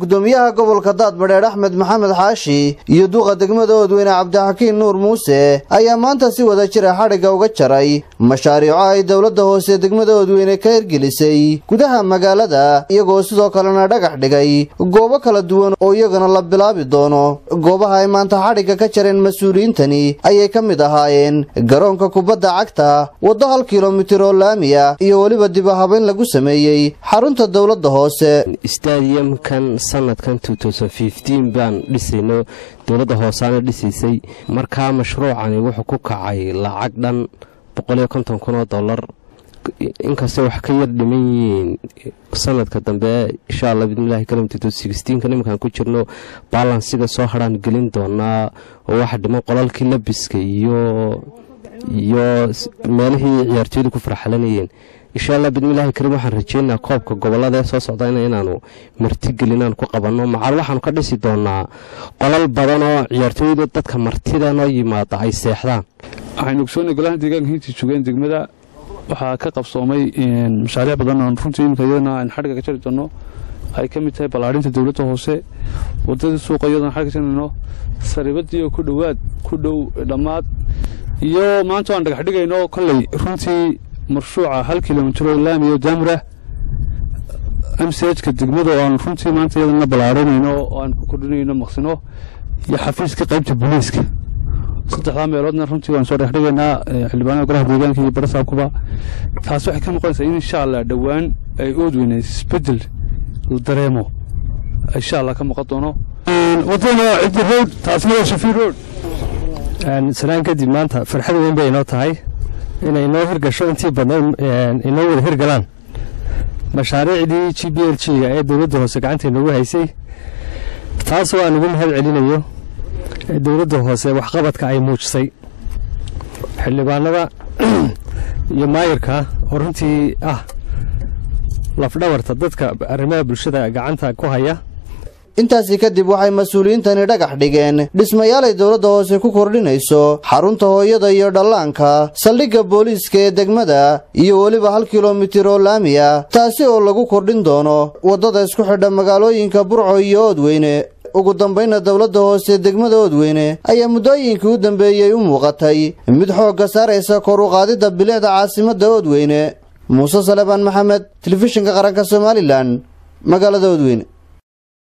gudoomiyaha gobolka Daadmareer Axmed Maxamed Xaashi iyo duqa degmada Oodweyne Cabdixakiin Nuur Muuse ayaa maanta si wada jir ah xariga uga jaray mashaariic ay dawladda hoose degmada Oodweyne ka hirgelisay gudaha magaalada iyagoo sidoo kalena dhagax dhigay goobo kala duwan oo iyagana la bilaabi doono. goobaha ay maanta xariga ka jareen mas'uuliyiintani ayay ka mid ahaayeen garoonka kubadda cagta waddo 1 kiiloomitir oo laamiya iyo waliba dib u habeyn lagu sameeyay xarunta dawladda hoose. stadium kan sanadkan 2015 baan dhisayno dawladda hoosaana dhisaysay markaa mashruucani wuxuu ku kacay lacag dhan $150,000 inkastoo wax ka yar dhiman yihiin sanadka dambe insha Allah bidnillaahi karim 2016 kan iminkaan ku jirno balansiga soo haraan gelin doonaa oo waxa dhiman qolalkii labiska iyo meelihii ciyaartooydu ku farxalanayeen. insha Allah bidnillaahi karim waxaan rajeynayaa koobka gobolada soo socda inaanu marti gelinaan ku qabanno macal waxaan ka dhisi doonaa qolal badan oo ciyaartooydu dadka martida noo yimaada ay seexdaan. waxaan ogsoonay golaha deegaanka intii joogeen degmada waxaa ka qabsoomay mashaariic badan oo runtii imika iyadana aan xadhiga ka jari doono ay ka mid tahay ballaarinta dawladda hoose wadadii suuqa iyadana xadhiga ka jarino saribadii oo ku dhow dhammaad iyo maanta aan dhagax dhigayno kolley runtii marshuuca 1 kiiloomitir oo laami oo daamra MCH-ka degmada oo aan runtii maanta iyadana ballaarinayno oo aan ku kordhinayno maqsino iyo xafiiska qaybta booliiska saddexda meeloodna runtii waan soo dhexdhigaynaa xildhibaanada golaha deegaanka iyo barasaabkuba taas waxay ka noqonaysaa in insha Allah dhawaan ay Oodweyne isbedel la dareemo insha Allah ka muuqan doono wadada Cidi Road taasna waa Shafiir Road sanaan kadib maanta farxad weyn bay inoo tahay inay noo hirgasho intii badan inoo wada hirgalaan mashaariicdii GBLG-ga ee dawladda hoose gacanta inoogu haysay taas oo aan ugu mahad celinayo dawladda hoose waxqabadka ay muujisay xildhibaanada iyo maayirka oo runtii lafdhabarta dadka arrimaha bulshada gacanta ku haya. intaasi kadib waxay mas'uuliyiintani dhagax dhigeen dhismayaal ay dawladda hoose ku kordhinayso xarunta hooyada iyo dhallaanka saldhigga booliiska ee degmada iyo waliba 1 kiiloomitir oo laamiya taasi oo lagu kordhin doono wadada isku xidha magaalooyinka Burco iyo Oodweyne. ugu dambayna dawladda hoose degmada Oodweyne ayaa muddooyinkii u dambeeyay u muuqatay mid xoogga saaraysa kor u qaadida bilicda caasimadda Oodweyne. Muuse Salebaan Maxamed, telefishinka qaranka Somaliland, magaalada Oodweyne.